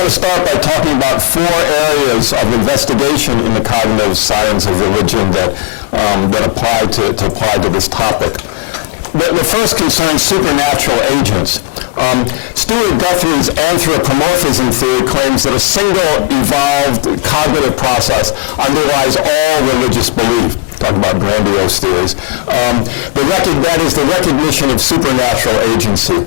going to start by talking about 4 areas of investigation in the cognitive science of religion that apply to this topic. The first concerns supernatural agents. Stuart Guthrie's anthropomorphism theory claims that a single evolved cognitive process underlies all religious belief. Talk about grandiose theories. That is the recognition of supernatural agency.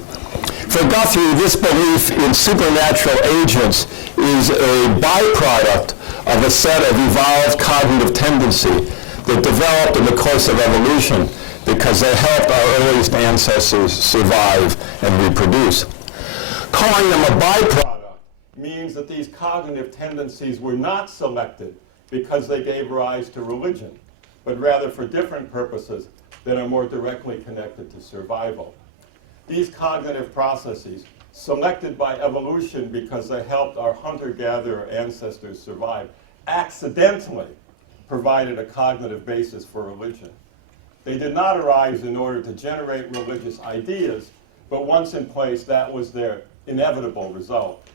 For Guthrie, this belief in supernatural agents is a byproduct of a set of evolved cognitive tendency that developed in the course of evolution because they helped our earliest ancestors survive and reproduce. Calling them a byproduct means that these cognitive tendencies were not selected because they gave rise to religion, but rather for different purposes that are more directly connected to survival. These cognitive processes, selected by evolution because they helped our hunter-gatherer ancestors survive, accidentally provided a cognitive basis for religion. They did not arise in order to generate religious ideas, but once in place, that was their inevitable result.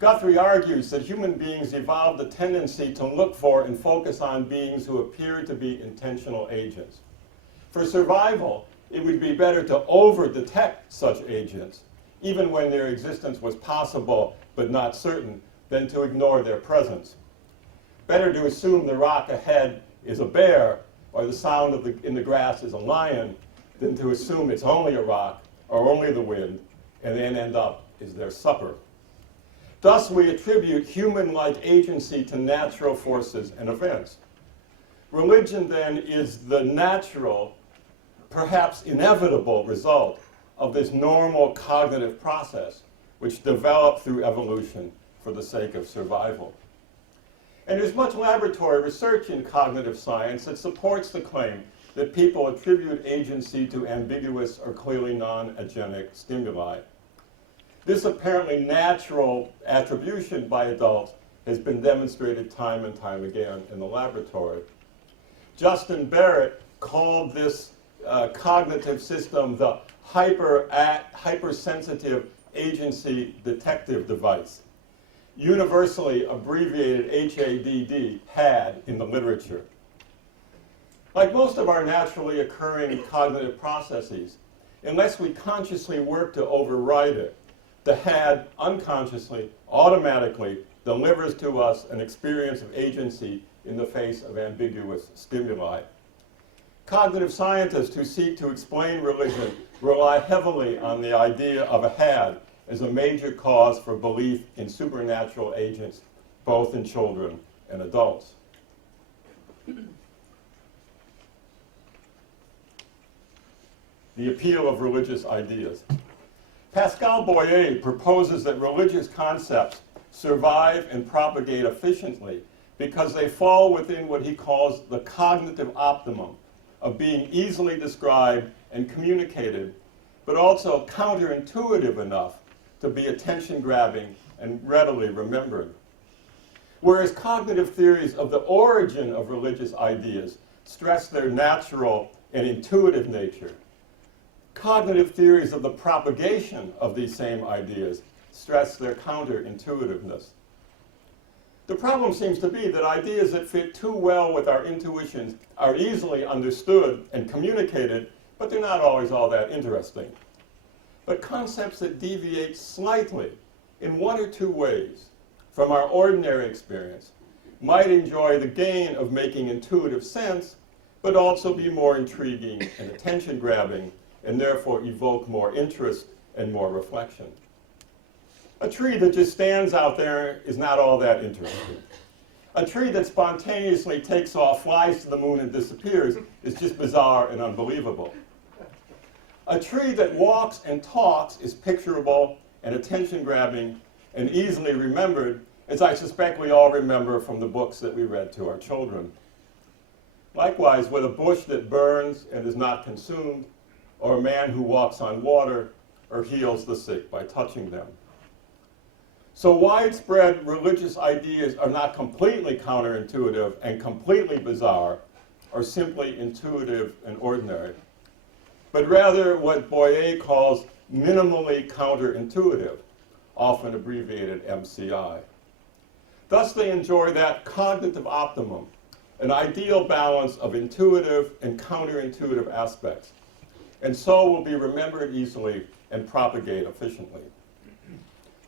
Guthrie argues that human beings evolved a tendency to look for and focus on beings who appear to be intentional agents. For survival, it would be better to over-detect such agents, even when their existence was possible but not certain, than to ignore their presence. Better to assume the rock ahead is a bear or the sound in the grass is a lion than to assume it's only a rock or only the wind and then end up as their supper. Thus, we attribute human-like agency to natural forces and events. Religion, then, is the natural, perhaps inevitable result of this normal cognitive process which developed through evolution for the sake of survival. And there's much laboratory research in cognitive science that supports the claim that people attribute agency to ambiguous or clearly non-agenic stimuli. This apparently natural attribution by adults has been demonstrated time and time again in the laboratory. Justin Barrett called this cognitive system the hypersensitive agency detective device, universally abbreviated HADD, HAD, in the literature. Like most of our naturally occurring cognitive processes, unless we consciously work to override it, the HAD unconsciously, automatically delivers to us an experience of agency in the face of ambiguous stimuli. Cognitive scientists who seek to explain religion rely heavily on the idea of a HAD as a major cause for belief in supernatural agents, both in children and adults. The appeal of religious ideas. Pascal Boyer proposes that religious concepts survive and propagate efficiently because they fall within what he calls the cognitive optimum of being easily described and communicated, but also counterintuitive enough to be attention-grabbing and readily remembered. Whereas cognitive theories of the origin of religious ideas stress their natural and intuitive nature, cognitive theories of the propagation of these same ideas stress their counterintuitiveness. The problem seems to be that ideas that fit too well with our intuitions are easily understood and communicated, but they're not always all that interesting. But concepts that deviate slightly in one or two ways from our ordinary experience might enjoy the gain of making intuitive sense, but also be more intriguing and attention-grabbing, and therefore evoke more interest and more reflection. A tree that just stands out there is not all that interesting. A tree that spontaneously takes off, flies to the moon, and disappears is just bizarre and unbelievable. A tree that walks and talks is picturable and attention-grabbing and easily remembered, as I suspect we all remember from the books that we read to our children. Likewise, with a bush that burns and is not consumed, or a man who walks on water or heals the sick by touching them. So widespread religious ideas are not completely counterintuitive and completely bizarre, or simply intuitive and ordinary, but rather what Boyer calls minimally counterintuitive, often abbreviated MCI. Thus, they enjoy that cognitive optimum, an ideal balance of intuitive and counterintuitive aspects, and so will be remembered easily and propagate efficiently.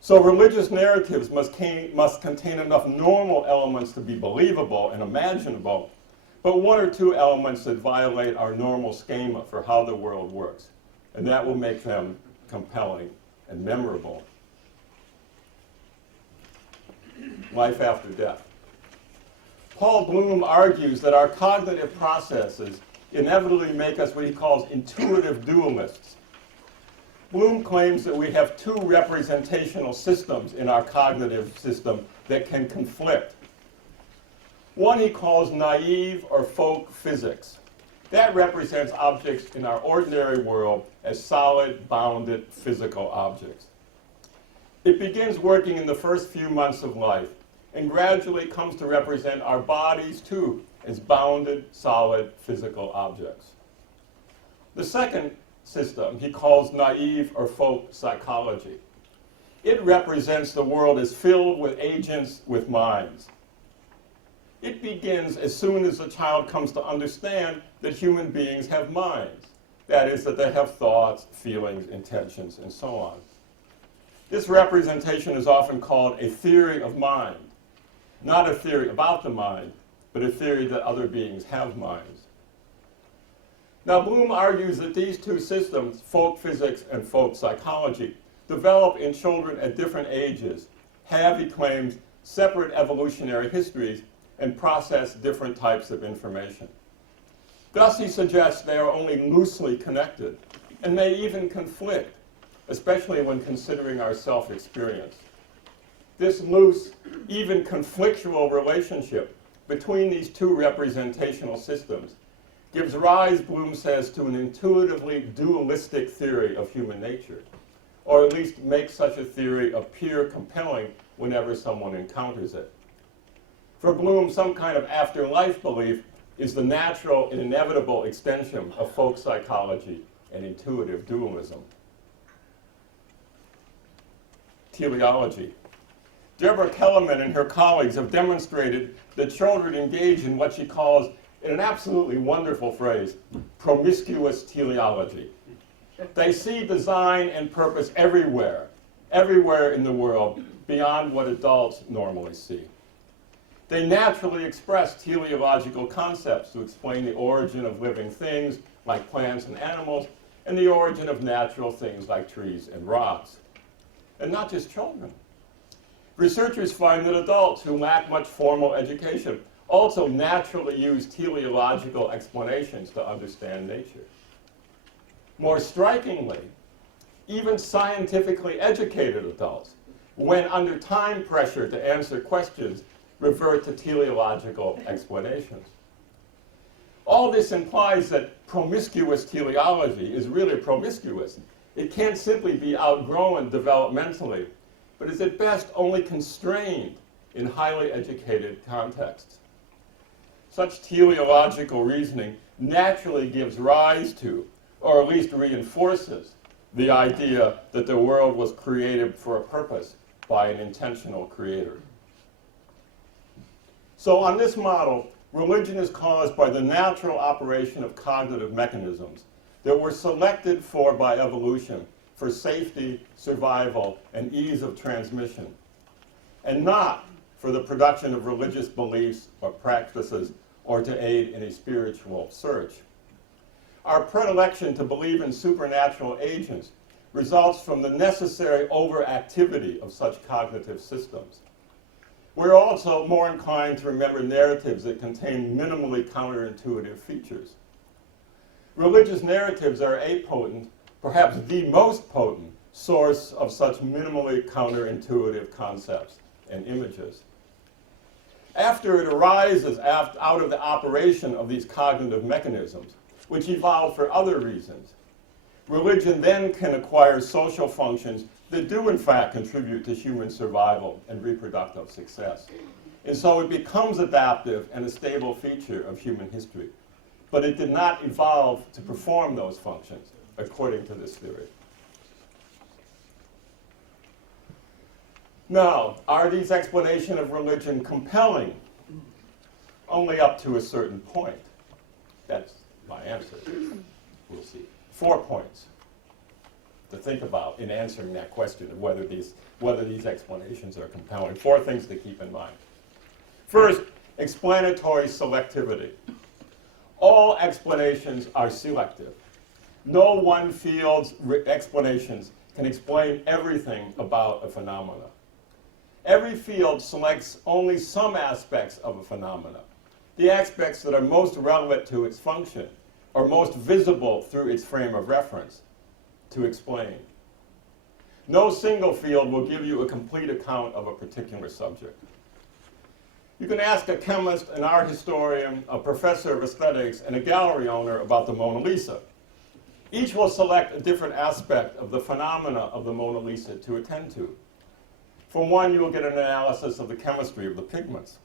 So religious narratives must contain enough normal elements to be believable and imaginable, but one or two elements that violate our normal schema for how the world works, and that will make them compelling and memorable. Life after death. Paul Bloom argues that our cognitive processes inevitably make us what he calls intuitive dualists. Bloom claims that we have two representational systems in our cognitive system that can conflict. One he calls naive or folk physics. That represents objects in our ordinary world as solid, bounded physical objects. It begins working in the first few months of life and gradually comes to represent our bodies too as bounded, solid physical objects. The second system he calls naive or folk psychology. It represents the world as filled with agents with minds. It begins as soon as a child comes to understand that human beings have minds. That is, that they have thoughts, feelings, intentions, and so on. This representation is often called a theory of mind. Not a theory about the mind, but a theory that other beings have minds. Now, Bloom argues that these two systems, folk physics and folk psychology, develop in children at different ages, have, he claims, separate evolutionary histories, and process different types of information. Thus, he suggests they are only loosely connected and may even conflict, especially when considering our self-experience. This loose, even conflictual relationship between these two representational systems gives rise, Bloom says, to an intuitively dualistic theory of human nature, or at least makes such a theory appear compelling whenever someone encounters it. For Bloom, some kind of afterlife belief is the natural and inevitable extension of folk psychology and intuitive dualism. Teleology. Deborah Kellerman and her colleagues have demonstrated that children engage in what she calls, in an absolutely wonderful phrase, promiscuous teleology. They see design and purpose everywhere in the world, beyond what adults normally see. They naturally express teleological concepts to explain the origin of living things, like plants and animals, and the origin of natural things like trees and rocks. And not just children. Researchers find that adults who lack much formal education also naturally use teleological explanations to understand nature. More strikingly, even scientifically educated adults, when under time pressure to answer questions, revert to teleological explanations. All this implies that promiscuous teleology is really promiscuous. It can't simply be outgrown developmentally, but is at best only constrained in highly educated contexts. Such teleological reasoning naturally gives rise to, or at least reinforces, the idea that the world was created for a purpose by an intentional creator. So on this model, religion is caused by the natural operation of cognitive mechanisms that were selected for by evolution for safety, survival, and ease of transmission, and not for the production of religious beliefs or practices or to aid in a spiritual search. Our predilection to believe in supernatural agents results from the necessary overactivity of such cognitive systems. We're also more inclined to remember narratives that contain minimally counterintuitive features. Religious narratives are a potent, perhaps the most potent, source of such minimally counterintuitive concepts and images. After it arises out of the operation of these cognitive mechanisms, which evolved for other reasons, religion then can acquire social functions that do in fact contribute to human survival and reproductive success. And so it becomes adaptive and a stable feature of human history. But it did not evolve to perform those functions, according to this theory. Now, are these explanations of religion compelling? Only up to a certain point. That's my answer. We'll see. 4 points to think about in answering that question of whether these explanations are compelling. 4 things to keep in mind. First, explanatory selectivity. All explanations are selective. No one field's explanations can explain everything about a phenomena. Every field selects only some aspects of a phenomena, the aspects that are most relevant to its function or most visible through its frame of reference to explain. No single field will give you a complete account of a particular subject. You can ask a chemist, an art historian, a professor of aesthetics, and a gallery owner about the Mona Lisa. Each will select a different aspect of the phenomena of the Mona Lisa to attend to. From one, you will get an analysis of the chemistry of the pigments.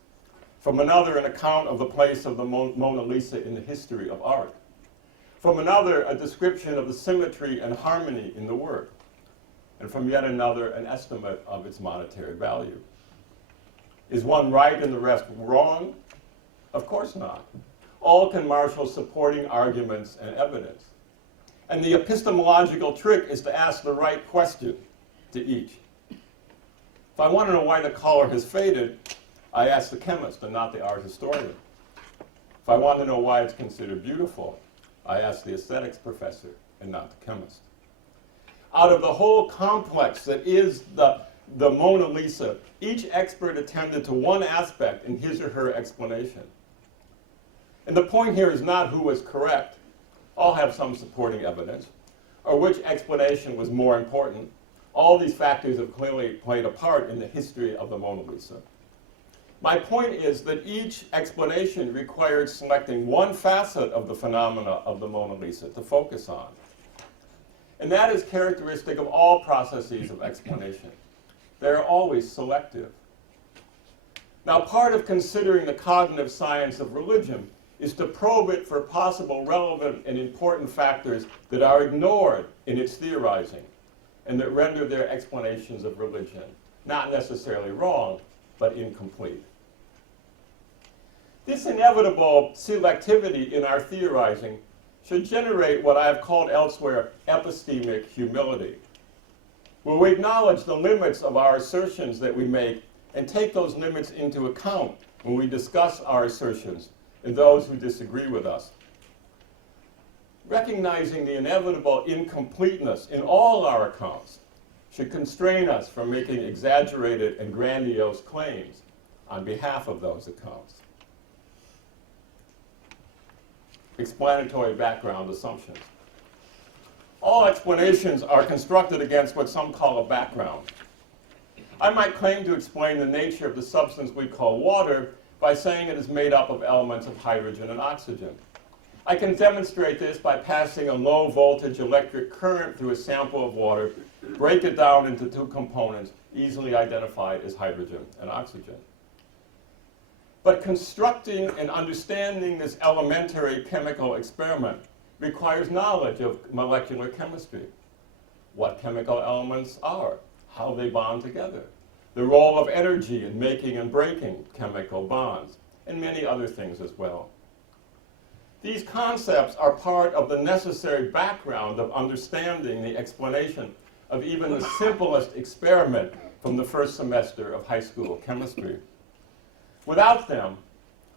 From another, an account of the place of the Mona Lisa in the history of art. From another, a description of the symmetry and harmony in the work. And from yet another, an estimate of its monetary value. Is one right and the rest wrong? Of course not. All can marshal supporting arguments and evidence. And the epistemological trick is to ask the right question to each. If I want to know why the color has faded, I ask the chemist and not the art historian. If I want to know why it's considered beautiful, I ask the aesthetics professor and not the chemist. Out of the whole complex that is the Mona Lisa, each expert attended to one aspect in his or her explanation. And the point here is not who was correct, all have some supporting evidence, or which explanation was more important. All these factors have clearly played a part in the history of the Mona Lisa. My point is that each explanation required selecting one facet of the phenomena of the Mona Lisa to focus on. And that is characteristic of all processes of explanation. They're always selective. Now, part of considering the cognitive science of religion is to probe it for possible relevant and important factors that are ignored in its theorizing and that render their explanations of religion not necessarily wrong, but incomplete. This inevitable selectivity in our theorizing should generate what I have called elsewhere epistemic humility, where we acknowledge the limits of our assertions that we make and take those limits into account when we discuss our assertions and those who disagree with us. Recognizing the inevitable incompleteness in all our accounts should constrain us from making exaggerated and grandiose claims on behalf of those accounts. Explanatory background assumptions. All explanations are constructed against what some call a background. I might claim to explain the nature of the substance we call water by saying it is made up of elements of hydrogen and oxygen. I can demonstrate this by passing a low voltage electric current through a sample of water, break it down into 2 components, easily identified as hydrogen and oxygen. But constructing and understanding this elementary chemical experiment requires knowledge of molecular chemistry, what chemical elements are, how they bond together, the role of energy in making and breaking chemical bonds, and many other things as well. These concepts are part of the necessary background of understanding the explanation of even the simplest experiment from the first semester of high school chemistry. Without them,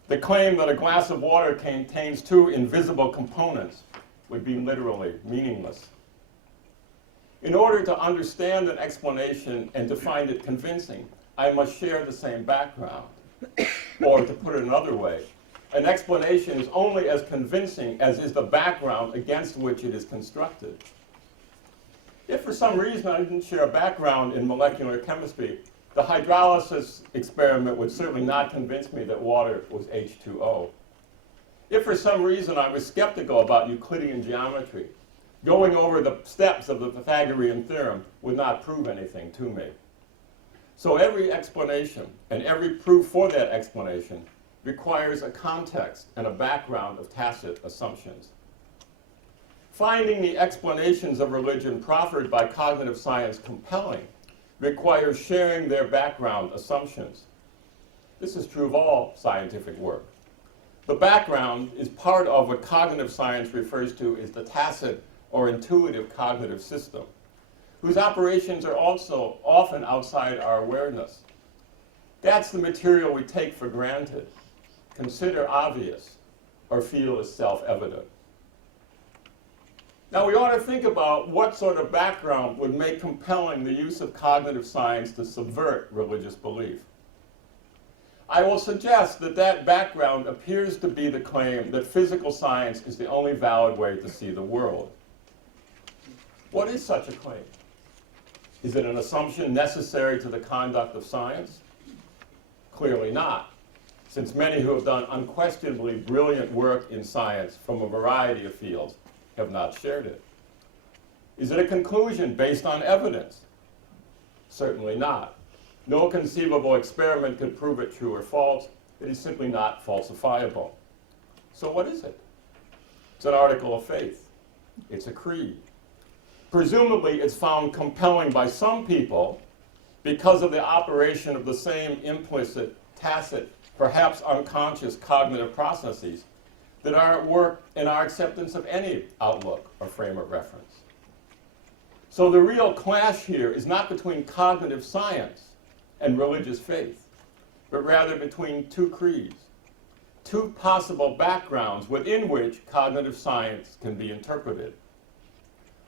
the claim that a glass of water contains 2 invisible components would be literally meaningless. In order to understand an explanation and to find it convincing, I must share the same background. Or to put it another way, an explanation is only as convincing as is the background against which it is constructed. If for some reason I didn't share a background in molecular chemistry, the hydrolysis experiment would certainly not convince me that water was H2O. If for some reason I was skeptical about Euclidean geometry, going over the steps of the Pythagorean theorem would not prove anything to me. So every explanation and every proof for that explanation requires a context and a background of tacit assumptions. Finding the explanations of religion proffered by cognitive science compelling requires sharing their background assumptions. This is true of all scientific work. The background is part of what cognitive science refers to as the tacit or intuitive cognitive system, whose operations are also often outside our awareness. That's the material we take for granted, consider obvious, or feel as self-evident. Now, we ought to think about what sort of background would make compelling the use of cognitive science to subvert religious belief. I will suggest that that background appears to be the claim that physical science is the only valid way to see the world. What is such a claim? Is it an assumption necessary to the conduct of science? Clearly not, since many who have done unquestionably brilliant work in science from a variety of fields have not shared it. Is it a conclusion based on evidence? Certainly not. No conceivable experiment could prove it true or false. It is simply not falsifiable. So what is it? It's an article of faith. It's a creed. Presumably, it's found compelling by some people because of the operation of the same implicit, tacit, perhaps unconscious cognitive processes that are at work in our acceptance of any outlook or frame of reference. So the real clash here is not between cognitive science and religious faith, but rather between two creeds, two possible backgrounds within which cognitive science can be interpreted.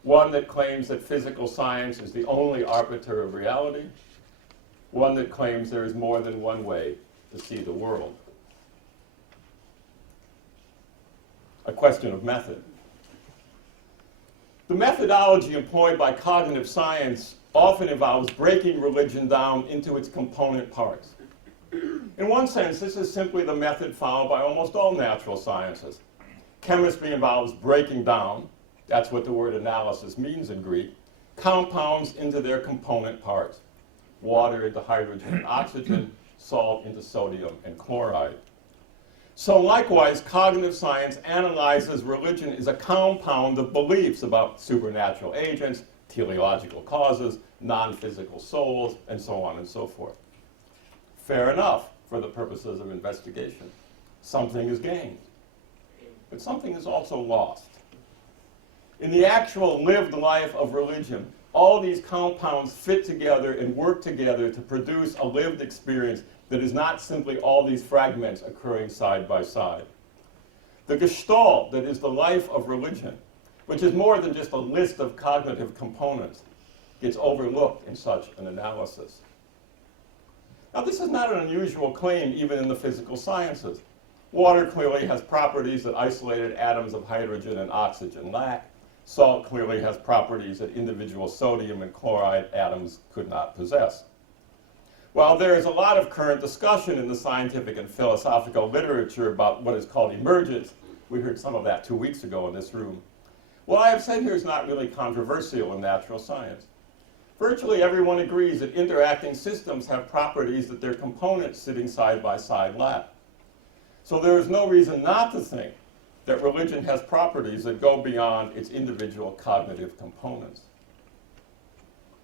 One that claims that physical science is the only arbiter of reality, one that claims there is more than one way to see the world. A question of method. The methodology employed by cognitive science often involves breaking religion down into its component parts. In one sense, this is simply the method followed by almost all natural sciences. Chemistry involves breaking down, that's what the word analysis means in Greek, compounds into their component parts. Water into hydrogen and oxygen, salt into sodium and chloride. So likewise, cognitive science analyzes religion as a compound of beliefs about supernatural agents, teleological causes, non-physical souls, and so on and so forth. Fair enough for the purposes of investigation. Something is gained, but something is also lost. In the actual lived life of religion, all these compounds fit together and work together to produce a lived experience that is not simply all these fragments occurring side by side. The gestalt that is the life of religion, which is more than just a list of cognitive components, gets overlooked in such an analysis. Now, this is not an unusual claim even in the physical sciences. Water clearly has properties that isolated atoms of hydrogen and oxygen lack. Salt clearly has properties that individual sodium and chloride atoms could not possess. While there is a lot of current discussion in the scientific and philosophical literature about what is called emergence, we heard some of that 2 weeks ago in this room, what I have said here is not really controversial in natural science. Virtually everyone agrees that interacting systems have properties that their components sitting side by side lack. So there is no reason not to think that religion has properties that go beyond its individual cognitive components.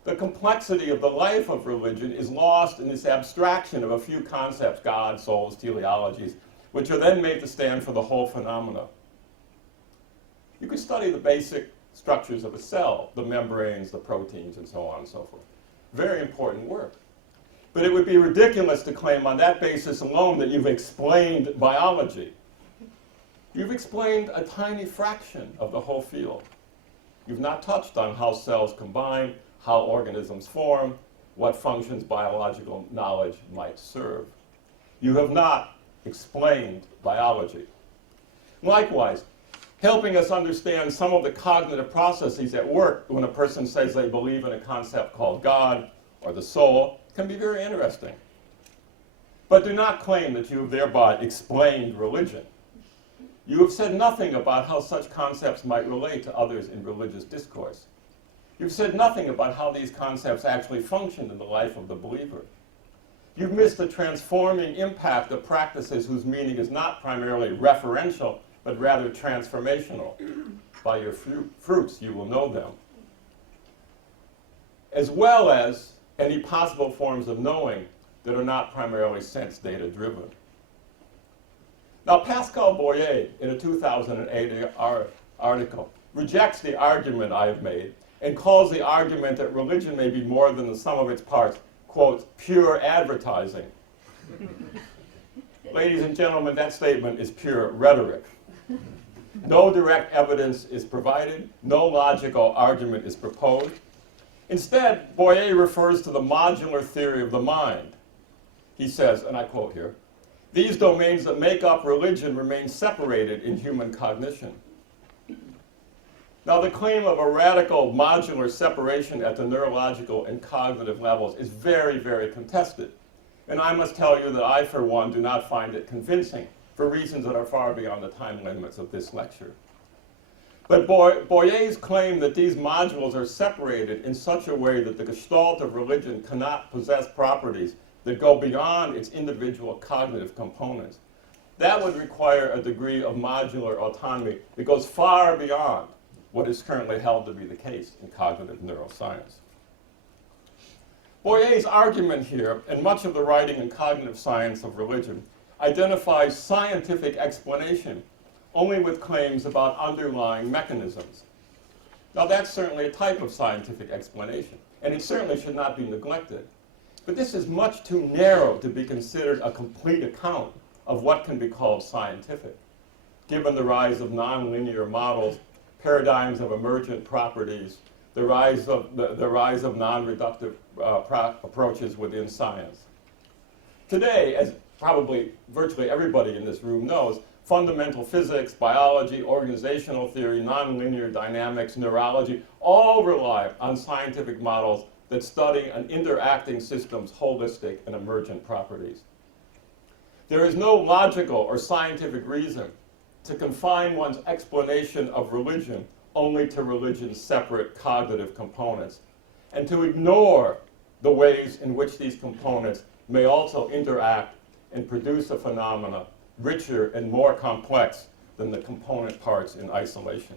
The complexity of the life of religion is lost in this abstraction of a few concepts, God, souls, teleologies, which are then made to stand for the whole phenomena. You can study the basic structures of a cell, the membranes, the proteins, and so on and so forth. Very important work. But it would be ridiculous to claim on that basis alone that you've explained biology. You've explained a tiny fraction of the whole field. You've not touched on how cells combine, how organisms form, what functions biological knowledge might serve. You have not explained biology. Likewise, helping us understand some of the cognitive processes at work when a person says they believe in a concept called God or the soul can be very interesting. But do not claim that you have thereby explained religion. You have said nothing about how such concepts might relate to others in religious discourse. You've said nothing about how these concepts actually function in the life of the believer. You've missed the transforming impact of practices whose meaning is not primarily referential, but rather transformational. By your fruits you will know them. As well as any possible forms of knowing that are not primarily sense data driven. Now, Pascal Boyer, in a 2008 article, rejects the argument I have made and calls the argument that religion may be more than the sum of its parts, quote, pure advertising. Ladies and gentlemen, that statement is pure rhetoric. No direct evidence is provided, no logical argument is proposed. Instead, Boyer refers to the modular theory of the mind. He says, and I quote here, "These domains that make up religion remain separated in human cognition." Now, the claim of a radical modular separation at the neurological and cognitive levels is very, very contested. And I must tell you that I, for one, do not find it convincing for reasons that are far beyond the time limits of this lecture. But Boyer's claim that these modules are separated in such a way that the gestalt of religion cannot possess properties that go beyond its individual cognitive components, that would require a degree of modular autonomy that goes far beyond what is currently held to be the case in cognitive neuroscience. Boyer's argument here, and much of the writing in cognitive science of religion, identifies scientific explanation only with claims about underlying mechanisms. Now, that's certainly a type of scientific explanation, and it certainly should not be neglected. But this is much too narrow to be considered a complete account of what can be called scientific, given the rise of nonlinear models, paradigms of emergent properties, the rise of non-reductive approaches within science. Today, as probably virtually everybody in this room knows, fundamental physics, biology, organizational theory, nonlinear dynamics, neurology, all rely on scientific models that study an interacting system's holistic and emergent properties. There is no logical or scientific reason to confine one's explanation of religion only to religion's separate cognitive components, and to ignore the ways in which these components may also interact and produce a phenomena richer and more complex than the component parts in isolation.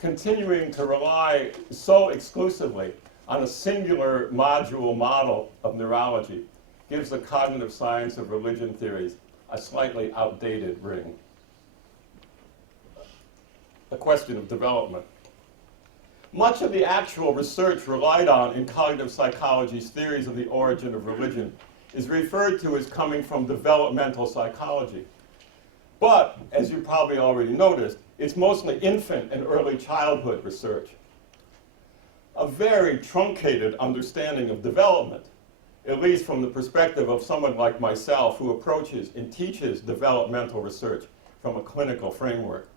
Continuing to rely so exclusively on a singular module model of neurology gives the cognitive science of religion theories a slightly outdated ring. A question of development. Much of the actual research relied on in cognitive psychology's theories of the origin of religion is referred to as coming from developmental psychology. But, as you probably already noticed, it's mostly infant and early childhood research. A very truncated understanding of development, at least from the perspective of someone like myself who approaches and teaches developmental research from a clinical framework.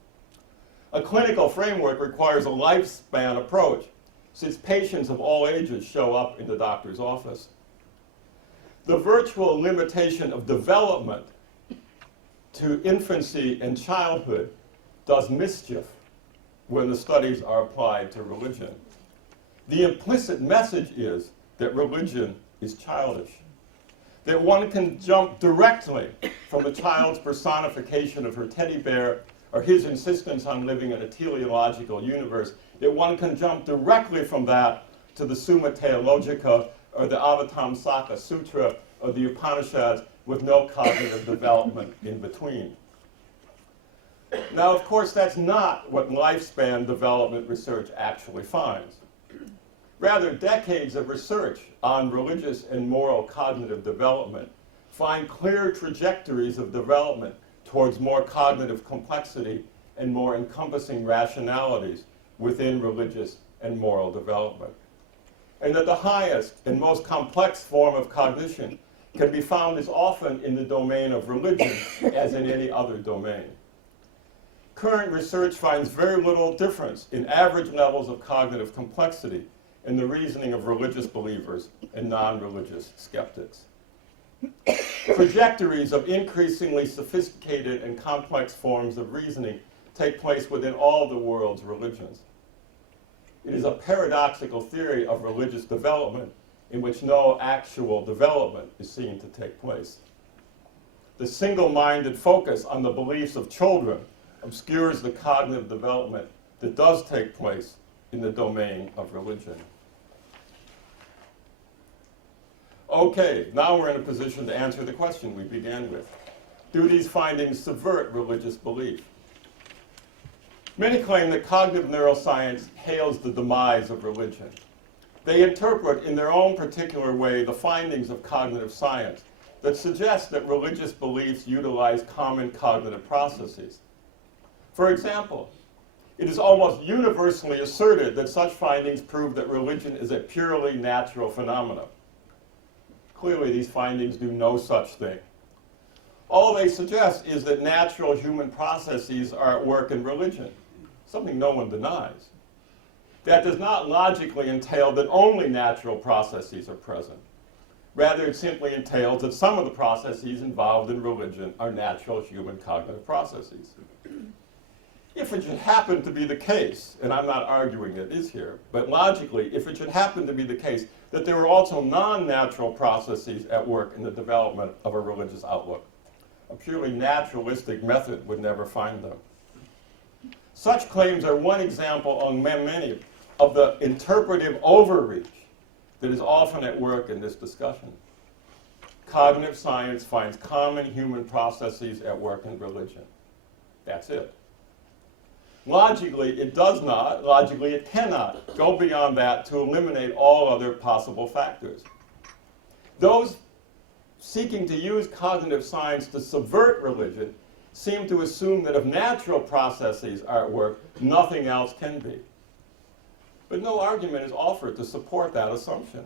A clinical framework requires a lifespan approach, since patients of all ages show up in the doctor's office. The virtual limitation of development to infancy and childhood does mischief when the studies are applied to religion. The implicit message is that religion is childish, that one can jump directly from a child's personification of her teddy bear or his insistence on living in a teleological universe, that one can jump directly from that to the Summa Theologica or the Avatamsaka Sutra or the Upanishads with no cognitive development in between. Now, of course, that's not what lifespan development research actually finds. Rather, decades of research on religious and moral cognitive development find clear trajectories of development towards more cognitive complexity and more encompassing rationalities within religious and moral development. And that the highest and most complex form of cognition can be found as often in the domain of religion as in any other domain. Current research finds very little difference in average levels of cognitive complexity in the reasoning of religious believers and non-religious skeptics. Trajectories of increasingly sophisticated and complex forms of reasoning take place within all the world's religions. It is a paradoxical theory of religious development in which no actual development is seen to take place. The single-minded focus on the beliefs of children obscures the cognitive development that does take place in the domain of religion. Okay, now we're in a position to answer the question we began with. Do these findings subvert religious belief? Many claim that cognitive neuroscience hails the demise of religion. They interpret in their own particular way the findings of cognitive science that suggest that religious beliefs utilize common cognitive processes. For example, it is almost universally asserted that such findings prove that religion is a purely natural phenomenon. Clearly, these findings do no such thing. All they suggest is that natural human processes are at work in religion, something no one denies. That does not logically entail that only natural processes are present. Rather, it simply entails that some of the processes involved in religion are natural human cognitive processes. If it should happen to be the case, and I'm not arguing it is here, but logically, if it should happen to be the case that there are also non-natural processes at work in the development of a religious outlook, a purely naturalistic method would never find them. Such claims are one example among many of the interpretive overreach that is often at work in this discussion. Cognitive science finds common human processes at work in religion. That's it. Logically, it does not, logically, it cannot go beyond that to eliminate all other possible factors. Those seeking to use cognitive science to subvert religion seem to assume that if natural processes are at work, nothing else can be. But no argument is offered to support that assumption.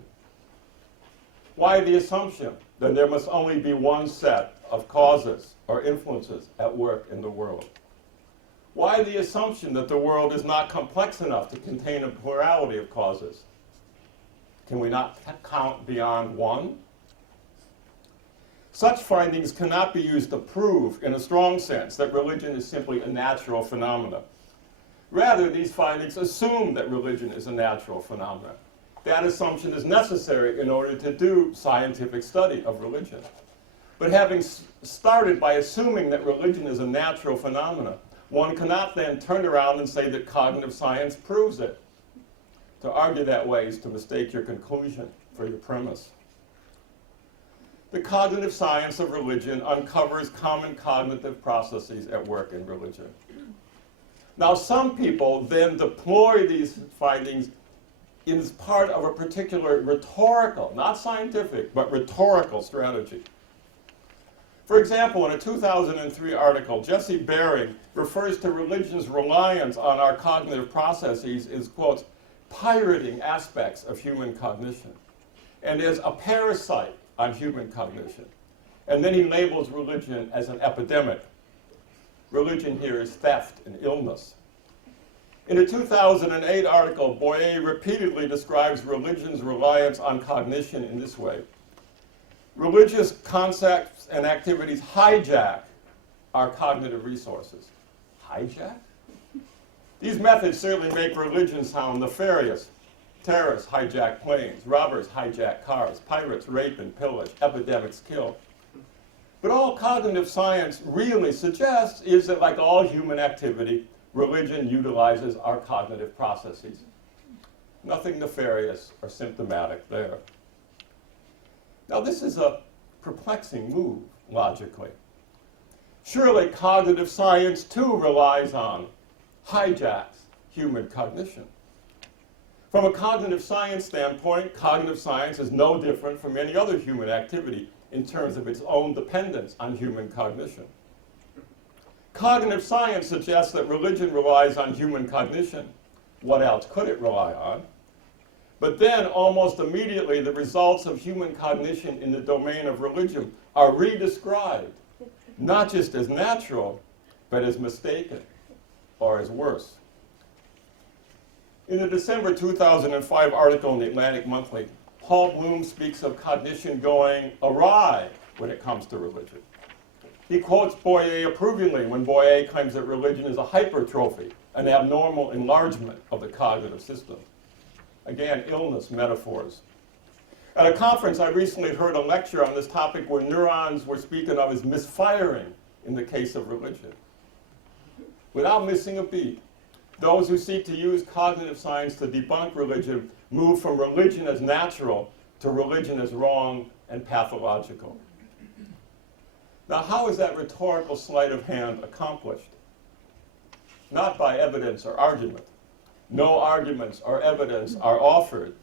Why the assumption that there must only be one set of causes or influences at work in the world? Why the assumption that the world is not complex enough to contain a plurality of causes? Can we not count beyond one? Such findings cannot be used to prove, in a strong sense, that religion is simply a natural phenomenon. Rather, these findings assume that religion is a natural phenomenon. That assumption is necessary in order to do scientific study of religion. But having started by assuming that religion is a natural phenomenon, one cannot then turn around and say that cognitive science proves it. To argue that way is to mistake your conclusion for your premise. The cognitive science of religion uncovers common cognitive processes at work in religion. Now, some people then deploy these findings as part of a particular rhetorical, not scientific, but rhetorical strategy. For example, in a 2003 article, Jesse Bering refers to religion's reliance on our cognitive processes as, quote, pirating aspects of human cognition, and as a parasite on human cognition. And then he labels religion as an epidemic. Religion here is theft and illness. In a 2008 article, Boyer repeatedly describes religion's reliance on cognition in this way. Religious concepts and activities hijack our cognitive resources. Hijack? These methods certainly make religion sound nefarious. Terrorists hijack planes, robbers hijack cars, pirates rape and pillage, epidemics kill. But all cognitive science really suggests is that, like all human activity, religion utilizes our cognitive processes. Nothing nefarious or symptomatic there. Now, this is a perplexing move, logically. Surely cognitive science, too, relies on, hijacks human cognition. From a cognitive science standpoint, cognitive science is no different from any other human activity in terms of its own dependence on human cognition. Cognitive science suggests that religion relies on human cognition. What else could it rely on? But then, almost immediately, the results of human cognition in the domain of religion are redescribed, not just as natural, but as mistaken, or as worse. In the December 2005 article in the Atlantic Monthly, Paul Bloom speaks of cognition going awry when it comes to religion. He quotes Boyer approvingly when Boyer claims that religion is a hypertrophy, an abnormal enlargement of the cognitive system. Again, illness metaphors. At a conference, I recently heard a lecture on this topic where neurons were spoken of as misfiring in the case of religion. Without missing a beat, those who seek to use cognitive science to debunk religion move from religion as natural to religion as wrong and pathological. Now, how is that rhetorical sleight of hand accomplished? Not by evidence or argument. No arguments or evidence are offered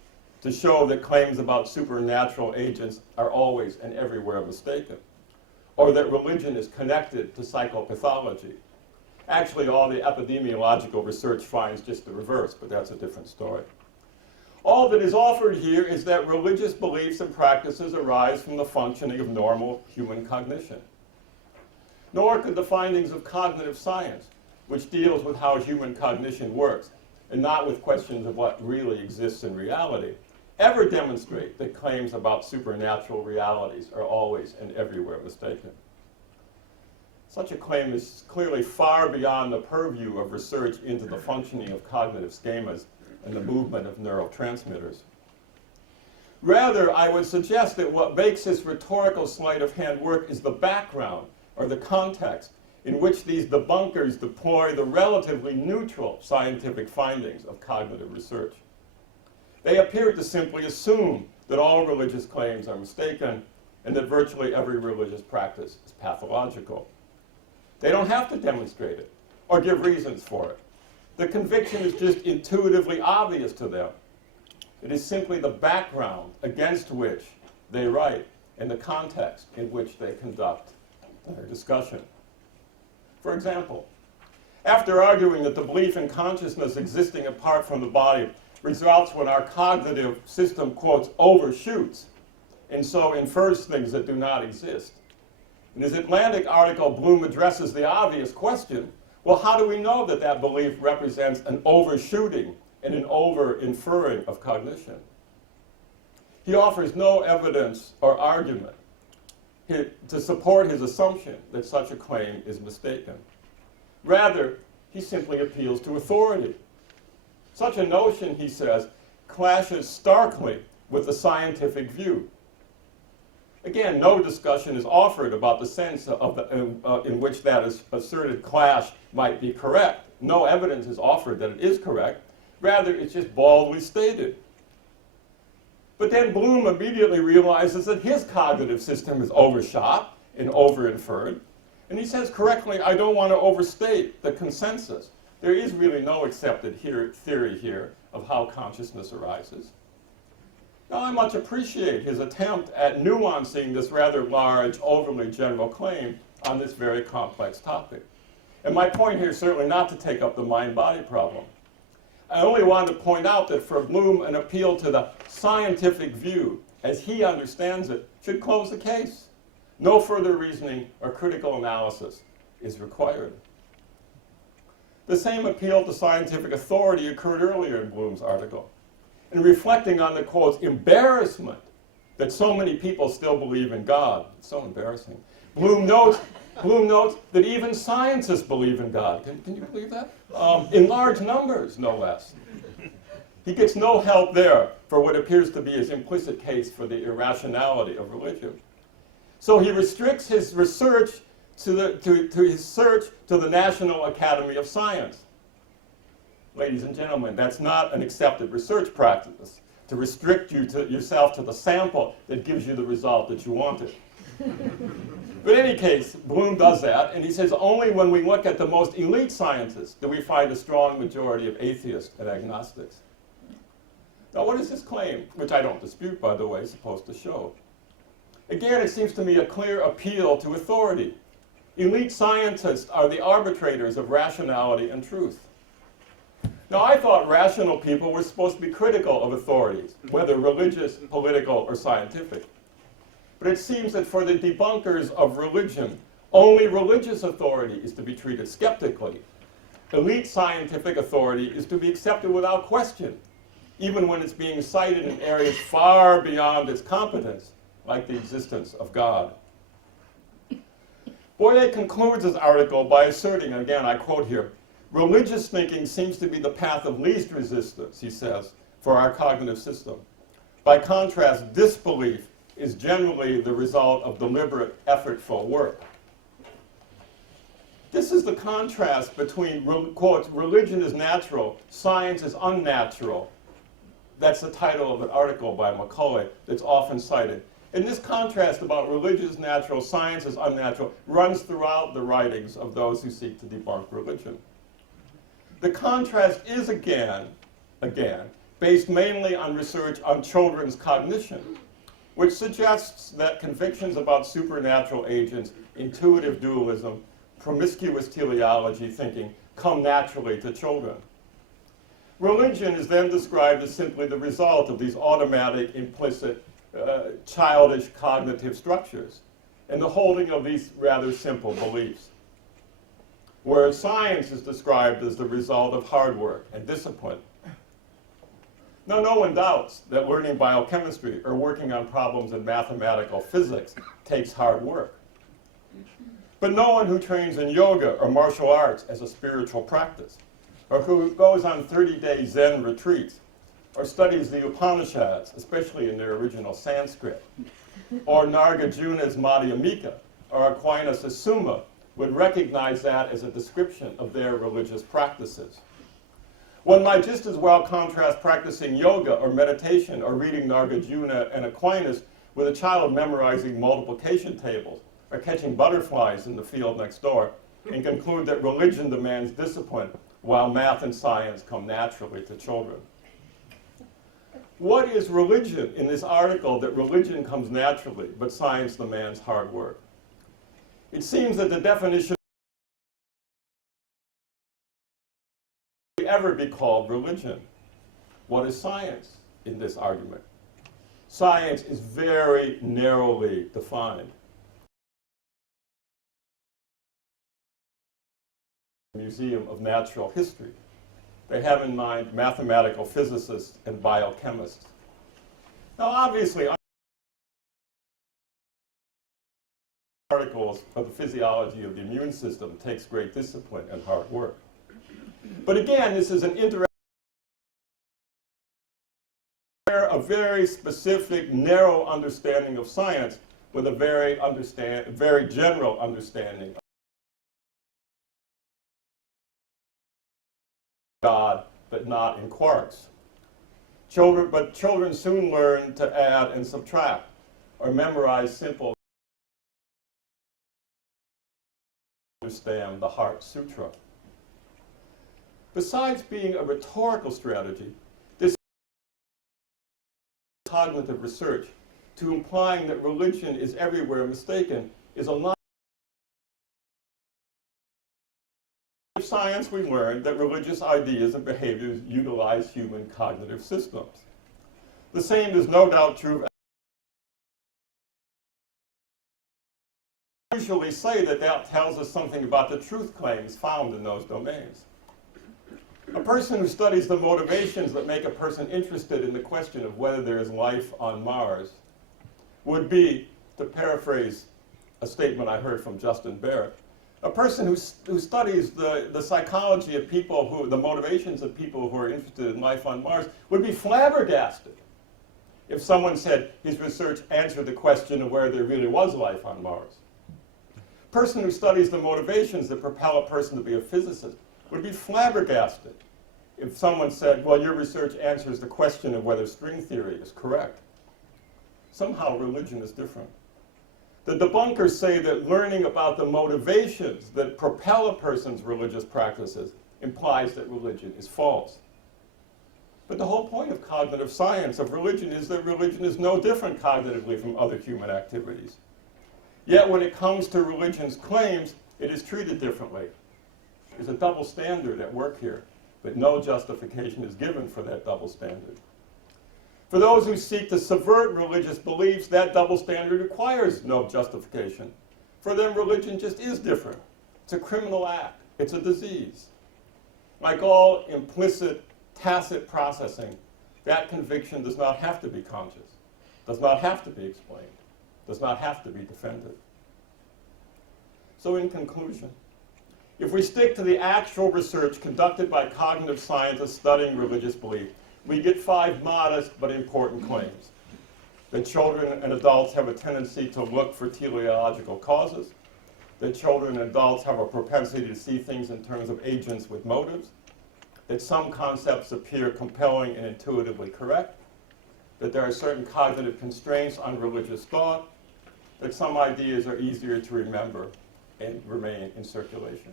to show that claims about supernatural agents are always and everywhere mistaken, or that religion is connected to psychopathology. Actually, all the epidemiological research finds just the reverse, but that's a different story. All that is offered here is that religious beliefs and practices arise from the functioning of normal human cognition. Nor could the findings of cognitive science, which deals with how human cognition works, and not with questions of what really exists in reality, ever demonstrate that claims about supernatural realities are always and everywhere mistaken. Such a claim is clearly far beyond the purview of research into the functioning of cognitive schemas and the movement of neurotransmitters. Rather, I would suggest that what makes this rhetorical sleight of hand work is the background or the context in which these debunkers deploy the relatively neutral scientific findings of cognitive research. They appear to simply assume that all religious claims are mistaken and that virtually every religious practice is pathological. They don't have to demonstrate it or give reasons for it. The conviction is just intuitively obvious to them. It is simply the background against which they write and the context in which they conduct their discussion. For example, after arguing that the belief in consciousness existing apart from the body results when our cognitive system, quotes, overshoots, and so infers things that do not exist. In his Atlantic article, Bloom addresses the obvious question, well, how do we know that that belief represents an overshooting and an over-inferring of cognition? He offers no evidence or argument to support his assumption that such a claim is mistaken. Rather, he simply appeals to authority. Such a notion, he says, clashes starkly with the scientific view. Again, no discussion is offered about the sense of in which that asserted clash might be correct. No evidence is offered that it is correct. Rather, it's just baldly stated. But then Bloom immediately realizes that his cognitive system is overshot and over-inferred. And he says correctly, I don't want to overstate the consensus. There is really no accepted theory here of how consciousness arises. Now, I much appreciate his attempt at nuancing this rather large, overly general claim on this very complex topic. And my point here is certainly not to take up the mind-body problem. I only want to point out that for Bloom, an appeal to the scientific view, as he understands it, should close the case. No further reasoning or critical analysis is required. The same appeal to scientific authority occurred earlier in Bloom's article. In reflecting on the, quote, embarrassment that so many people still believe in God. It's so embarrassing. Bloom notes that even scientists believe in God. Can you believe that? In large numbers, no less. He gets no help there for what appears to be his implicit case for the irrationality of religion. So he restricts his research to the National Academy of Science. Ladies and gentlemen, that's not an accepted research practice, to restrict yourself to the sample that gives you the result that you wanted. But in any case, Bloom does that, and he says only when we look at the most elite scientists do we find a strong majority of atheists and agnostics. Now, what is this claim, which I don't dispute, by the way, supposed to show? Again, it seems to me a clear appeal to authority. Elite scientists are the arbitrators of rationality and truth. Now, I thought rational people were supposed to be critical of authorities, whether religious, political, or scientific. But it seems that for the debunkers of religion, only religious authority is to be treated skeptically. Elite scientific authority is to be accepted without question, even when it's being cited in areas far beyond its competence, like the existence of God. Boyer concludes his article by asserting, and again I quote here, religious thinking seems to be the path of least resistance, he says, for our cognitive system. By contrast, disbelief is generally the result of deliberate, effortful work. This is the contrast between, quote, religion is natural, science is unnatural, That's the title of an article by Macaulay that's often cited. And this contrast about religion is natural, science is unnatural, runs throughout the writings of those who seek to debunk religion. The contrast is again, based mainly on research on children's cognition, which suggests that convictions about supernatural agents, intuitive dualism, promiscuous teleology thinking come naturally to children. Religion is then described as simply the result of these automatic, implicit, childish cognitive structures and the holding of these rather simple beliefs. Whereas science is described as the result of hard work and discipline. Now, no one doubts that learning biochemistry or working on problems in mathematical physics takes hard work. But no one who trains in yoga or martial arts as a spiritual practice, or who goes on 30-day Zen retreats, or studies the Upanishads, especially in their original Sanskrit, or Nagarjuna's Madhyamika, or Aquinas' Summa, would recognize that as a description of their religious practices. One might just as well contrast practicing yoga or meditation or reading Nagarjuna and Aquinas with a child memorizing multiplication tables or catching butterflies in the field next door and conclude that religion demands discipline while math and science come naturally to children. What is religion in this article that religion comes naturally but science demands hard work? It seems that the definition ever be called religion. What is science in this argument? Science is very narrowly defined. Museum of Natural History. They have in mind mathematical physicists and biochemists. Now, obviously, articles of the physiology of the immune system takes great discipline and hard work. But again, this is an a very specific, narrow understanding of science with a very general understanding of God, but not in quarks. Children soon learn to add and subtract or memorize simple understand the Heart Sutra. Besides being a rhetorical strategy, this cognitive research to implying that religion is everywhere mistaken is a lie. In science, we learned that religious ideas and behaviors utilize human cognitive systems. The same is no doubt true. We usually say that that tells us something about the truth claims found in those domains. A person who studies the motivations that make a person interested in the question of whether there is life on Mars would be, to paraphrase a statement I heard from Justin Barrett, a person who studies the psychology of people, the motivations of people who are interested in life on Mars would be flabbergasted if someone said his research answered the question of whether there really was life on Mars. A person who studies the motivations that propel a person to be a physicist would be flabbergasted if someone said, well, your research answers the question of whether string theory is correct. Somehow religion is different. The debunkers say that learning about the motivations that propel a person's religious practices implies that religion is false. But the whole point of cognitive science, of religion, is that religion is no different cognitively from other human activities. Yet when it comes to religion's claims, it is treated differently. There's a double standard at work here, but no justification is given for that double standard. For those who seek to subvert religious beliefs, that double standard requires no justification. For them, religion just is different. It's a criminal act. It's a disease. Like all implicit, tacit processing, that conviction does not have to be conscious, does not have to be explained, does not have to be defended. So in conclusion, if we stick to the actual research conducted by cognitive scientists studying religious belief, we get 5 modest but important claims. That children and adults have a tendency to look for teleological causes, that children and adults have a propensity to see things in terms of agents with motives, that some concepts appear compelling and intuitively correct, that there are certain cognitive constraints on religious thought, that some ideas are easier to remember and remain in circulation.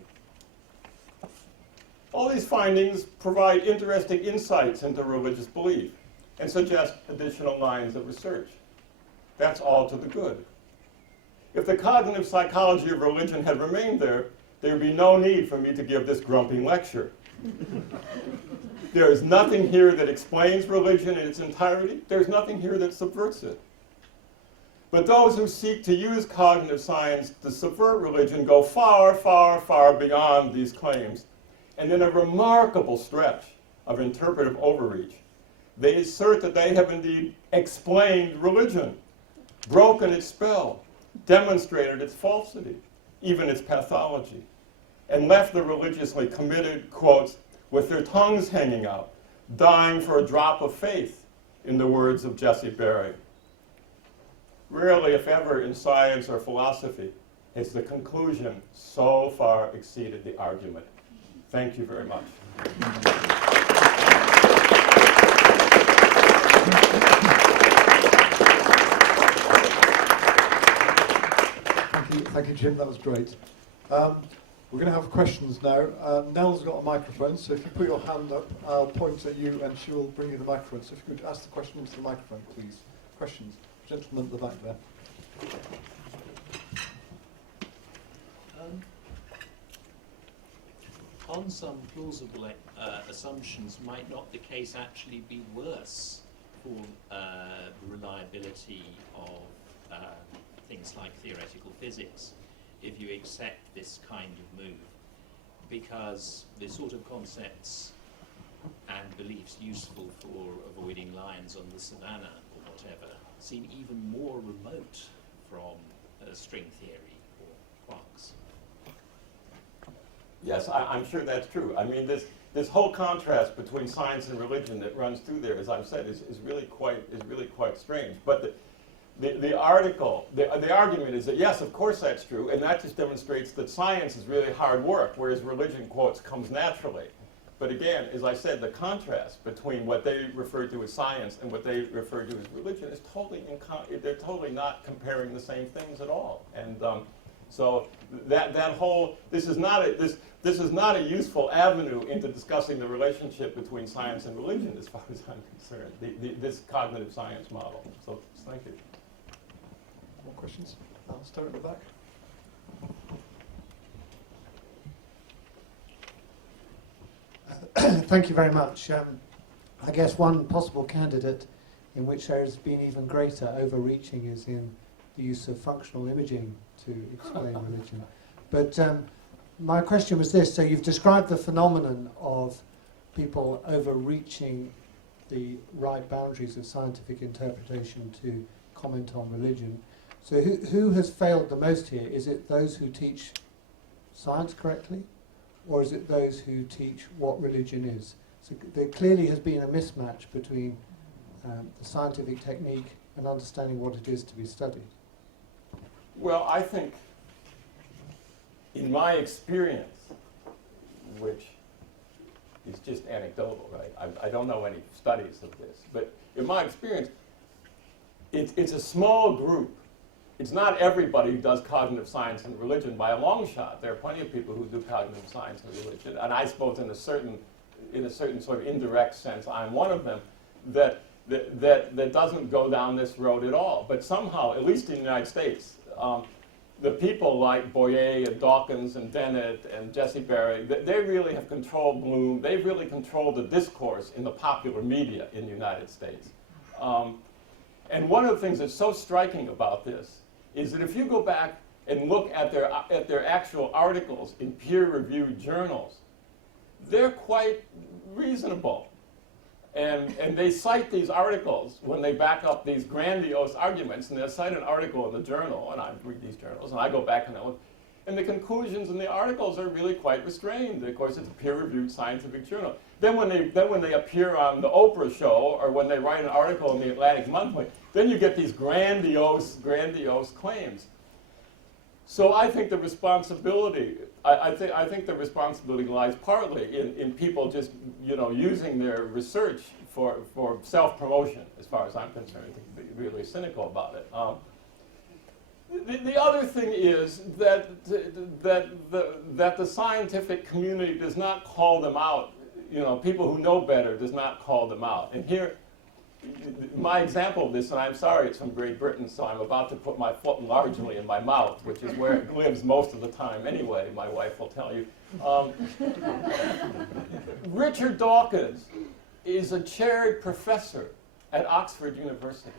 All these findings provide interesting insights into religious belief and suggest additional lines of research. That's all to the good. If the cognitive psychology of religion had remained there, there would be no need for me to give this grumpy lecture. There is nothing here that explains religion in its entirety. There's nothing here that subverts it. But those who seek to use cognitive science to subvert religion go far, far, far beyond these claims. And in a remarkable stretch of interpretive overreach, they assert that they have indeed explained religion, broken its spell, demonstrated its falsity, even its pathology, and left the religiously committed, quotes, with their tongues hanging out, dying for a drop of faith, in the words of Jesse Berry. Rarely, if ever, in science or philosophy has the conclusion so far exceeded the argument. Thank you very much. Thank you, Jim. That was great. We're going to have questions now. Nell's got a microphone, so if you put your hand up, I'll point at you and she will bring you the microphone. So if you could ask the question into the microphone, please. Questions? Gentleman at the back there. On some plausible assumptions, might not the case actually be worse for reliability of things like theoretical physics if you accept this kind of move? Because the sort of concepts and beliefs useful for avoiding lions on the savannah or whatever seem even more remote from string theory or quarks. Yes, I'm sure that's true. I mean, this whole contrast between science and religion that runs through there, as I've said, is really quite strange. But the argument is that yes, of course that's true, and that just demonstrates that science is really hard work, whereas religion, quotes, comes naturally. But again, as I said, the contrast between what they refer to as science and what they refer to as religion is they're totally not comparing the same things at all. And so this is not a useful avenue into discussing the relationship between science and religion, as far as I'm concerned. This cognitive science model. So thank you. More questions? I'll start at the back. Thank you very much. I guess one possible candidate in which there has been even greater overreaching is in the use of functional imaging to explain religion. But my question was this: so you've described the phenomenon of people overreaching the right boundaries of scientific interpretation to comment on religion. So who has failed the most here? Is it those who teach science correctly, or is it those who teach what religion is? So there clearly has been a mismatch between the scientific technique and understanding what it is to be studied. Well, I think, in my experience, which is just anecdotal, right? I don't know any studies of this, but in my experience, it's a small group. It's not everybody who does cognitive science and religion by a long shot. There are plenty of people who do cognitive science and religion, and I suppose in a certain sort of indirect sense, I'm one of them that doesn't go down this road at all. But somehow, at least in the United States, the people like Boyer and Dawkins and Dennett and Jesse Berry, they really have controlled Bloom. They've really controlled the discourse in the popular media in the United States. And one of the things that's so striking about this is that if you go back and look at their actual articles in peer-reviewed journals, they're quite reasonable. And they cite these articles when they back up these grandiose arguments, and they'll cite an article in the journal, and I read these journals, and I go back and I look, and the conclusions in the articles are really quite restrained. Of course, it's a peer-reviewed scientific journal. Then when they appear on the Oprah show, or when they write an article in the Atlantic Monthly, then you get these grandiose claims. So I think the responsibility, I think the responsibility lies partly in people just, using their research for self-promotion, as far as I'm concerned. I think to be really cynical about it. The other thing is that the scientific community does not call them out. People who know better does not call them out. And here, my example of this, and I'm sorry it's from Great Britain, so I'm about to put my foot largely in my mouth, which is where it lives most of the time anyway, my wife will tell you. Richard Dawkins is a chaired professor at Oxford University.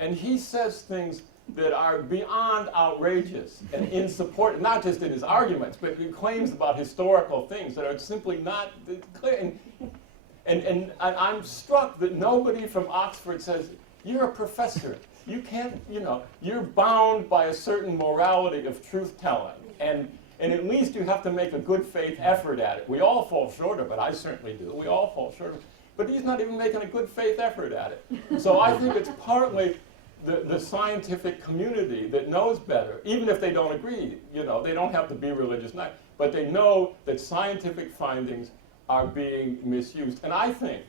And he says things that are beyond outrageous and in support, not just in his arguments, but in claims about historical things that are simply not clear. And I'm struck that nobody from Oxford says, you're a professor. You can't, you're bound by a certain morality of truth-telling. And at least you have to make a good faith effort at it. We all fall short of it. I certainly do. We all fall short of it. But he's not even making a good faith effort at it. So I think it's partly the scientific community that knows better, even if they don't agree. They don't have to be religious, but they know that scientific findings are being misused. And I think,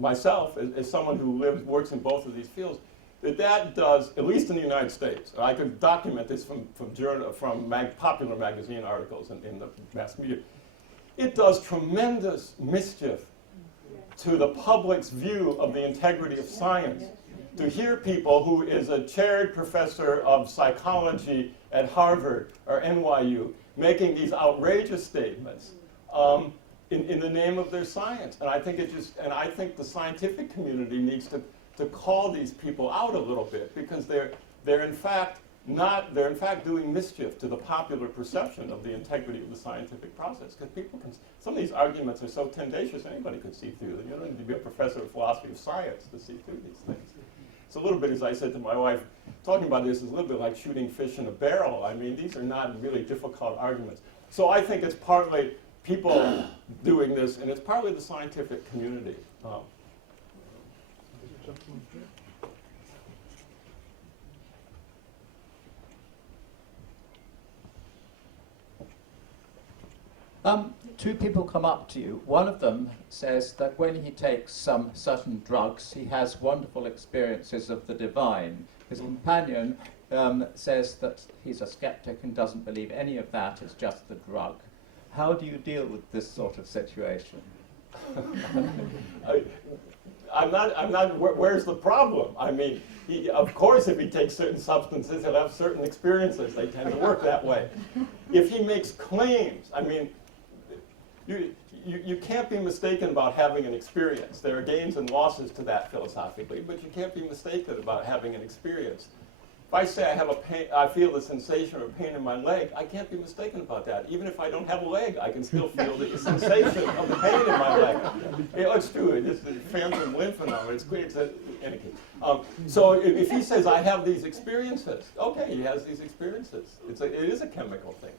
myself, as someone who works in both of these fields, that does, at least in the United States, I could document this from popular magazine articles in the mass media, it does tremendous mischief to the public's view of the integrity of science. To hear people who is a chaired professor of psychology at Harvard or NYU making these outrageous statements in the name of their science. And I think I think the scientific community needs to call these people out a little bit, because they're in fact doing mischief to the popular perception of the integrity of the scientific process. Because some of these arguments are so tendacious, anybody could see through them. You don't need to be a professor of philosophy of science to see through these things. It's a little bit, as I said to my wife, talking about this is a little bit like shooting fish in a barrel. I mean, these are not really difficult arguments. So I think it's partly people doing this, and it's partly the scientific community. Two people come up to you. One of them says that when he takes some certain drugs, he has wonderful experiences of the divine. His companion says that he's a skeptic and doesn't believe any of that, it's just the drug. How do you deal with this sort of situation? Where's the problem? I mean, of course, if he takes certain substances, he'll have certain experiences. They tend to work that way. If he makes claims, I mean, you can't be mistaken about having an experience. There are gains and losses to that philosophically, but you can't be mistaken about having an experience. If I say I feel the sensation or pain in my leg, I can't be mistaken about that. Even if I don't have a leg, I can still feel the sensation of the pain in my leg. It's true. It's the phantom limb phenomenon. It's clear. So if he says, I have these experiences, okay, he has these experiences. It is a chemical thing.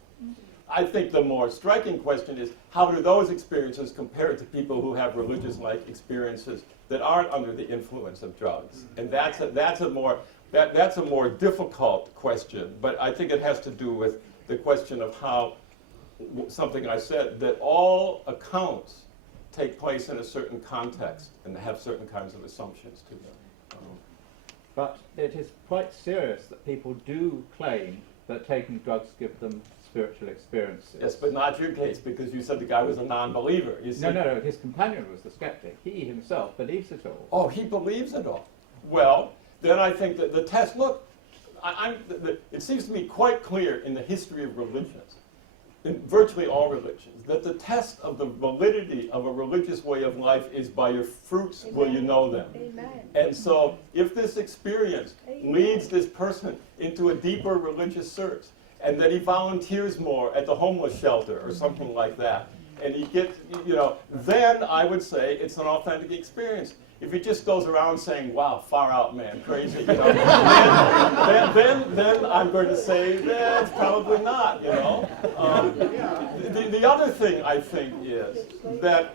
I think the more striking question is, how do those experiences compare to people who have religious-like experiences that aren't under the influence of drugs? And that's a more difficult question, but I think it has to do with the question of how, something I said, that all accounts take place in a certain context and have certain kinds of assumptions to them. But it is quite serious that people do claim that taking drugs give them spiritual experiences. Yes, but not your case, because you said the guy was a non-believer. No, his companion was the skeptic. He himself believes it all. Oh, he believes it all. Well, then I think that the test, look, it seems to me quite clear in the history of religions, in virtually all religions, that the test of the validity of a religious way of life is by your fruits will you know them. Amen. And so if this experience leads this person into a deeper religious search, and that he volunteers more at the homeless shelter or something like that, and he gets, then I would say it's an authentic experience. If he just goes around saying, wow, far out, man, crazy, then I'm going to say, that's probably not, The other thing I think is that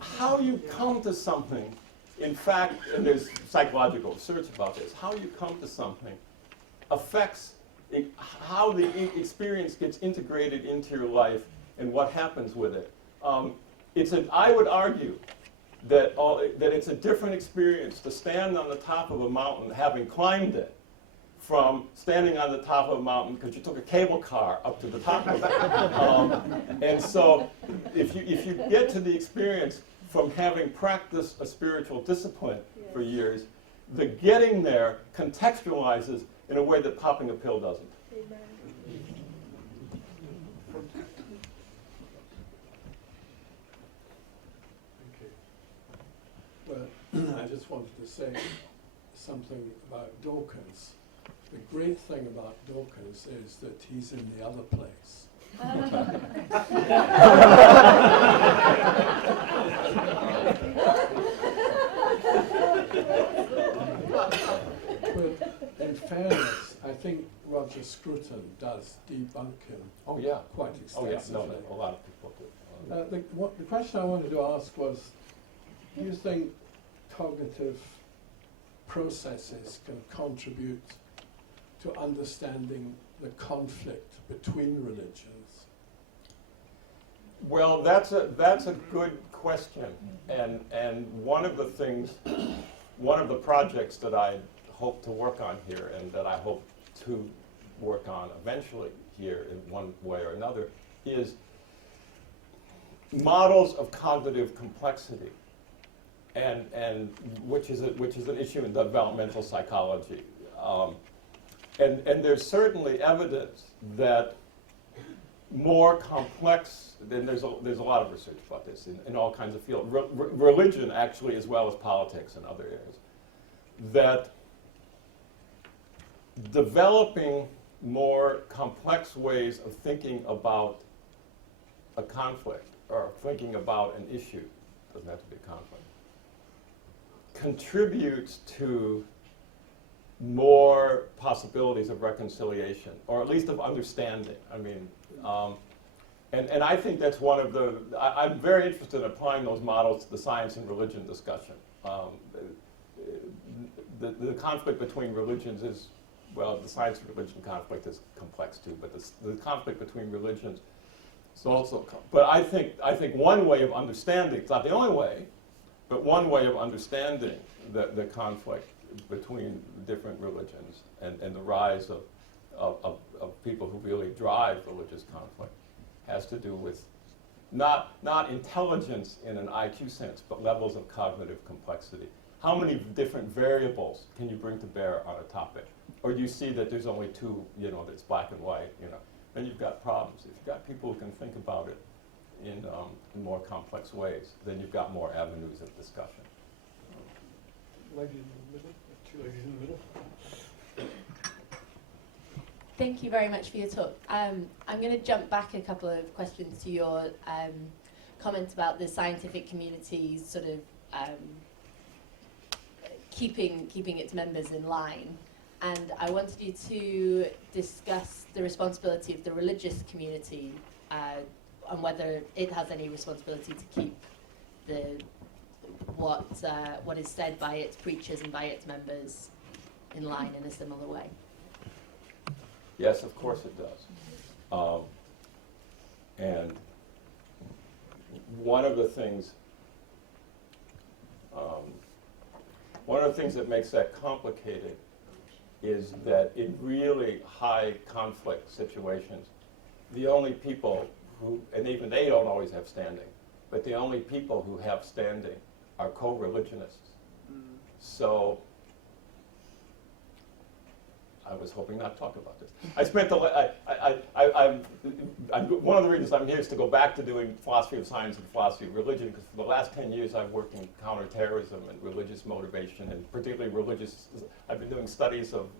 how you come to something, in fact, and there's psychological research about this, how you come to something affects how the experience gets integrated into your life and what happens with it. I would argue that it's a different experience to stand on the top of a mountain having climbed it from standing on the top of a mountain because you took a cable car up to the top of it. And so if you get to the experience from having practiced a spiritual discipline for years, the getting there contextualizes in a way that popping a pill doesn't. Well, I just wanted to say something about Dawkins. The great thing about Dawkins is that he's in the other place. But in fairness, I think Roger Scruton does debunk him Oh yeah. quite Oh yeah. extensively. No, a lot of people do. The question I wanted to ask was, do you think cognitive processes can contribute to understanding the conflict between religions? Well, that's a good question, and one of the projects that I hope to work on here, and that I hope to work on eventually here in one way or another, is models of cognitive complexity, and which is an issue in developmental psychology, and there's certainly evidence that more complex, and there's a lot of research about this in all kinds of fields, religion actually as well as politics and other areas, that developing more complex ways of thinking about a conflict or thinking about an issue, doesn't have to be a conflict, contributes to more possibilities of reconciliation, or at least of understanding. I mean, and I think that's one of the, I'm very interested in applying those models to the science and religion discussion. The conflict between religions is, well, the science and religion conflict is complex too, but the conflict between religions is also, but I think one way of understanding, it's not the only way, but one way of understanding the conflict between different religions and the rise of people who really drive religious conflict has to do with not intelligence in an IQ sense, but levels of cognitive complexity. How many different variables can you bring to bear on a topic? Or do you see that there's only two, that's black and white, Then you've got problems. If you've got people who can think about it in more complex ways, then you've got more avenues of discussion. Lady in the middle, two ladies in the middle. Thank you very much for your talk. I'm going to jump back a couple of questions to your comment about the scientific community's sort of keeping its members in line. And I wanted you to discuss the responsibility of the religious community and whether it has any responsibility to keep what is said by its preachers and by its members in line in a similar way. Yes, of course it does. And one of the things that makes that complicated is that in really high conflict situations, the only people who, and even they don't always have standing, but the only people who have standing are co-religionists. So I was hoping not to talk about this. I spent one of the reasons I'm here is to go back to doing philosophy of science and philosophy of religion, because for the last 10 years I've worked in counterterrorism and religious motivation, and particularly I've been doing studies of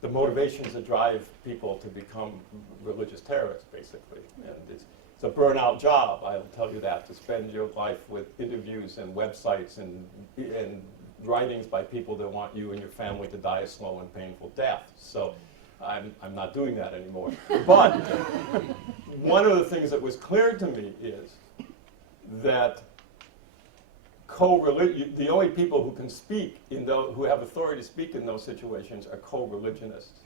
the motivations that drive people to become religious terrorists, basically. And it's a burnout job, I'll tell you that, to spend your life with interviews and websites and writings by people that want you and your family to die a slow and painful death. So I'm not doing that anymore. But one of the things that was clear to me is that the only people who can speak who have authority to speak in those situations are co-religionists.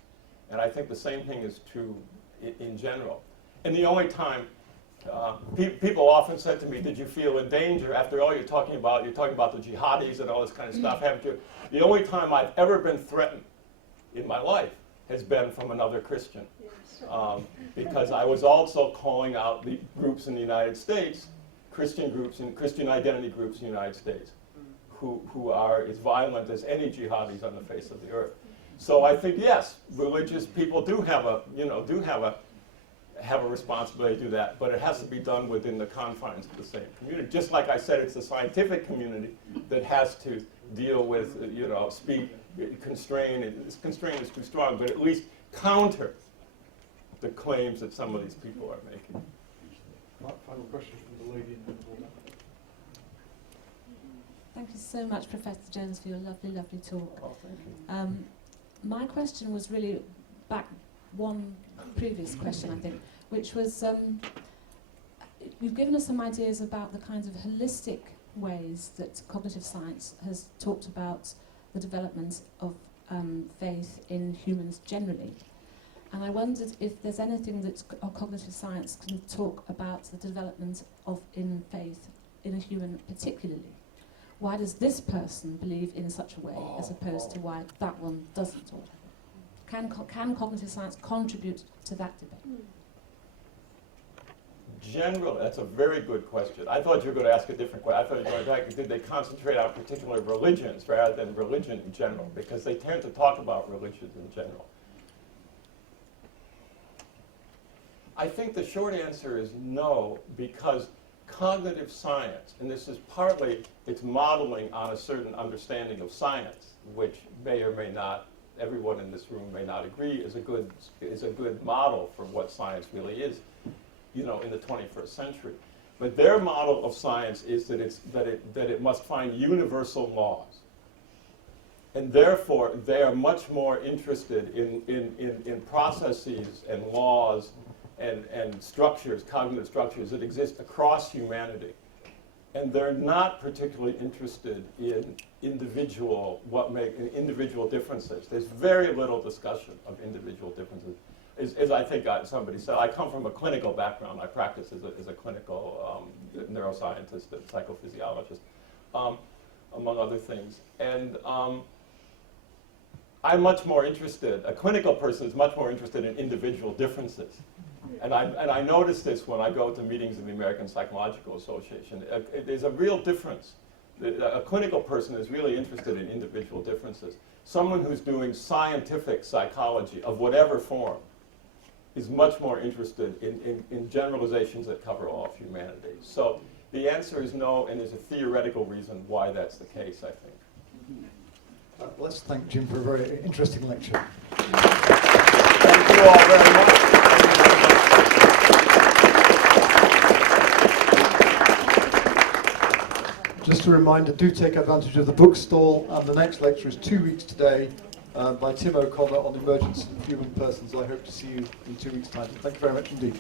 And I think the same thing is true in general. And the only time, people often said to me, did you feel in danger? After all, you're talking about the jihadis and all this kind of stuff, haven't you? The only time I've ever been threatened in my life has been from another Christian. Because I was also calling out the groups in the United States, Christian groups and Christian identity groups in the United States, who are as violent as any jihadis on the face of the earth. So I think, yes, religious people do have a responsibility to do that, but it has to be done within the confines of the same community. Just like I said, it's the scientific community that has to deal with, constrain is too strong, but at least counter the claims that some of these people are making. Final question from the lady in the middle. Thank you so much, Professor Jones, for your lovely, lovely talk. Oh, thank you. My question was really back one previous question, I think, which was you've given us some ideas about the kinds of holistic ways that cognitive science has talked about the development of faith in humans generally. And I wondered if there's anything that cognitive science can talk about the development of in faith in a human particularly. Why does this person believe in such a way as opposed to why that one doesn't? Or can cognitive science contribute to that debate? Generally, that's a very good question. I thought you were going to ask a different question. I thought you were going to ask, did they concentrate on particular religions rather than religion in general? Because they tend to talk about religions in general. I think the short answer is no, because cognitive science, and this is partly, it's modeling on a certain understanding of science, which may or may not, everyone in this room may not agree is a good model for what science really is, in the 21st century. But their model of science is that it must find universal laws. And therefore, they are much more interested in processes and laws and structures, cognitive structures that exist across humanity. And they're not particularly interested in individual differences. There's very little discussion of individual differences. As I think somebody said, I come from a clinical background. I practice as a clinical neuroscientist and psychophysiologist, among other things. And I'm much more interested, a clinical person is much more interested in individual differences. And I notice this when I go to meetings of the American Psychological Association. There's a real difference. A clinical person is really interested in individual differences. Someone who's doing scientific psychology of whatever form is much more interested in generalizations that cover all of humanity. So the answer is no, and there's a theoretical reason why that's the case, I think. Let's thank Jim for a very interesting lecture. Thank you all very much. Just a reminder, do take advantage of the bookstall, and the next lecture is 2 weeks today by Tim O'Connor on emergence in human persons. I hope to see you in 2 weeks' time. Thank you very much indeed.